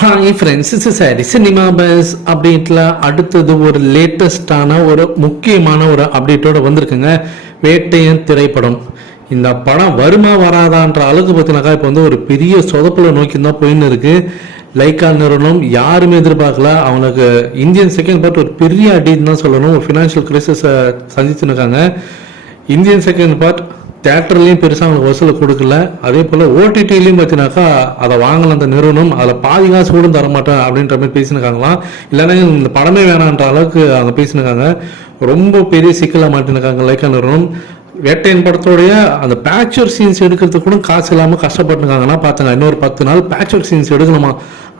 Hi friends is sorry cinema buzz அப்டேட்டில் அடுத்தது ஒரு லேட்டஸ்டான ஒரு முக்கியமான ஒரு அப்டேட்டோட வந்திருக்குங்க. வேட்டையன் திரைப்படம். இந்த படம் வருமா வராதான்ற அளவுக்கு பார்த்தீங்கன்னாக்கா இப்போ வந்து ஒரு பெரிய சொதப்பலை நோக்கி தான் போயின்னு இருக்கு. லைக்கா நிறுவனம் யாருமே எதிர்பார்க்கல. அவனுக்கு இந்தியன் செகண்ட் பார்ட் ஒரு பெரிய அடின்னு தான் சொல்லணும். ஒரு ஃபினான்ஷியல் கிரைசிஸை சந்திச்சுன்னு இருக்காங்க. இந்தியன் செகண்ட் பார்ட் தேட்டர்லையும் பெருசாக அவங்களுக்கு வசூலை கொடுக்கல. அதே போல் ஓடிடிலையும் பார்த்தீங்கன்னாக்கா அதை வாங்கின அந்த நிறுவனம் அதில் பாதி காசு கூட தர மாட்டேன் அப்படின்ற மாதிரி பேசினிருக்காங்களாம் இல்லைன்னா இந்த படமே வேணான்ற அளவுக்கு அவங்க பேசினிருக்காங்க ரொம்ப பெரிய சிக்கலாக மாட்டினிருக்காங்க லைக்கா நிறுவனம். வேட்டையின் படத்தோடைய அந்த பேக்சர் சீன்ஸ் எடுக்கிறதுக்கு கூட காசு இல்லாமல் கஷ்டப்பட்டுருக்காங்கன்னா பார்த்தாங்க இன்னொரு பத்து நாள் பேக்சர் சீன்ஸ் எடுக்கணுமா?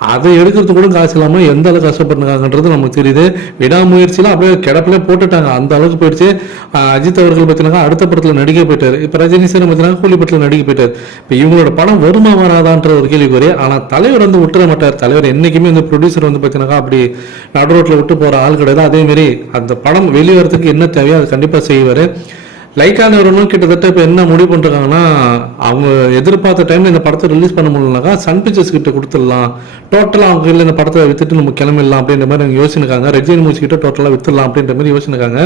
அதை எடுக்கிறதுக்கு கூட காசு இல்லாமல் எந்த அளவுக்கு கஷ்டப்பட்டுருக்காங்கன்றது நமக்கு தெரியுது. விடாமுயற்சியில் அப்படியே கிடப்பிலே போட்டுட்டாங்க. அந்த அளவுக்கு போயிடுச்சு. அஜித் அவர்கள் பார்த்தீங்கன்னா அடுத்த படத்தில் நடிக்க போயிட்டார். இப்போ ரஜினி சார் பார்த்தீங்கன்னா கூலி படத்தில் நடிக்க போயிட்டார். இப்போ இவங்களோட படம் வருமா வராதான்ற ஒரு கேள்விக்குறி. ஆனால் தலைவர் வந்து விட்டுற மாட்டார். தலைவர் என்றைக்குமே இந்த ப்ரொடியூசர் வந்து பார்த்தீங்கன்னா அப்படி நடு ரோட்டில் விட்டு போகிற ஆள் கிடையாது. அதேமாரி அந்த படம் வெளிவரத்துக்கு என்ன தேவையோ அது கண்டிப்பாக செய்வார். லைக்கா நிறுவனம் கிட்டத்தட்ட இப்போ என்ன முடிவு பண்ணிருக்காங்கன்னா அவங்க எதிர்பார்த்த டைம்ல இந்த படத்தை ரிலீஸ் பண்ண முடியலனாக்கா சன் பிக்சர்ஸ் கிட்ட கொடுத்துடலாம். டோட்டலாக அவங்க கையில் இந்த படத்தை வித்துட்டு நம்ம கிளம்பிடலாம் அப்படின்ற மாதிரி அவங்க யோசிச்சிருக்காங்க. ரெஜின் மூவிஸ் கிட்ட டோட்டலாக வித்துடலாம் அப்படின்ற மாதிரி யோசிச்சிருக்காங்க.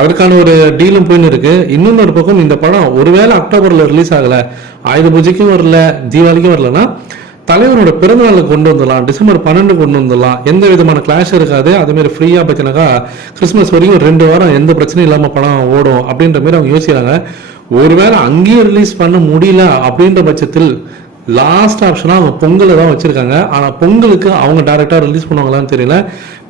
அதற்கான ஒரு டீலும் போயின்னு இருக்கு. இன்னொரு பக்கம் இந்த படம் ஒருவேளை அக்டோபர்ல ரிலீஸ் ஆகல. ஆயுத பூஜைக்கும் வரல தீபாவளிக்கும் வரலன்னா தலைவரோட பிறந்தநாளுக்கு கொண்டு வந்துடலாம் டிசம்பர் பன்னெண்டு கொண்டு வந்துடலாம். எந்த விதமான கிளாஷ் இருக்காது. அதே மாதிரி ஃப்ரீயாக பார்த்தீங்கன்னாக்கா கிறிஸ்மஸ் வரைக்கும் ரெண்டு வாரம் எந்த பிரச்சனையும் இல்லாமல் படம் ஓடும் அப்படின்ற மாதிரி அவங்க யோசிக்கிறாங்க. ஒருவேளை அங்கேயும் ரிலீஸ் பண்ண முடியல அப்படின்ற பட்சத்தில் லாஸ்ட் ஆப்ஷனாக அவங்க பொங்கலை தான் வச்சுருக்காங்க. ஆனால் பொங்கலுக்கு அவங்க டேரெக்டாக ரிலீஸ் பண்ணுவாங்களான்னு தெரியல.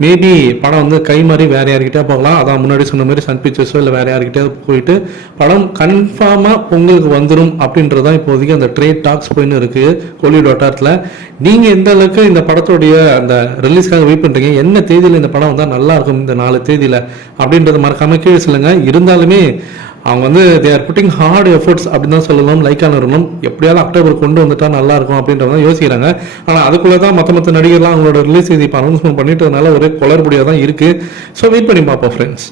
மேபி படம் வந்து கை மாதிரி வேற யார்கிட்டயா போகலாம். அதான் முன்னாடி சொன்ன மாதிரி சன் பிக்சர்ஸோ இல்லை வேற யார்கிட்டயாவது போயிட்டு படம் கன்ஃபார்மாக பொங்கலுக்கு வந்துடும் அப்படின்றது தான் இப்போதைக்கு அந்த ட்ரேட் டாக்ஸ் போயின்னு இருக்குது கோலிவுட் வட்டாரத்தில். நீங்கள் எந்த அளவுக்கு இந்த படத்துடைய அந்த ரிலீஸ்க்காக வெயிட் பண்ணுறீங்க என்ன தேதியில் இந்த படம் வந்தால் நல்லா இருக்கும் இந்த நாலு தேதியில்? அப்படின்றத மறக்காமல் கீழே சொல்லுங்கள் இருந்தாலுமே அவங்க வந்து they are putting hard efforts அப்படின்னு தான் சொல்லணும் லைக்கான இருக்கணும் எப்படியாவது அக்டோபர் கொண்டு வந்துட்டா நல்லா இருக்கும் அப்படின்றத யோசிக்கிறாங்க. ஆனால் அதுக்குள்ளே தான் மற்ற மற்ற நடிகர்லாம் அவங்களோட ரிலீஸ் இது இப்போ அனௌன்ஸ்மெண்ட் பண்ணிட்டதுனால ஒரே குளறுபடியாக தான் இருக்குது ஸோ வெயிட் பண்ணி பார்ப்போம் ஃப்ரெண்ட்ஸ்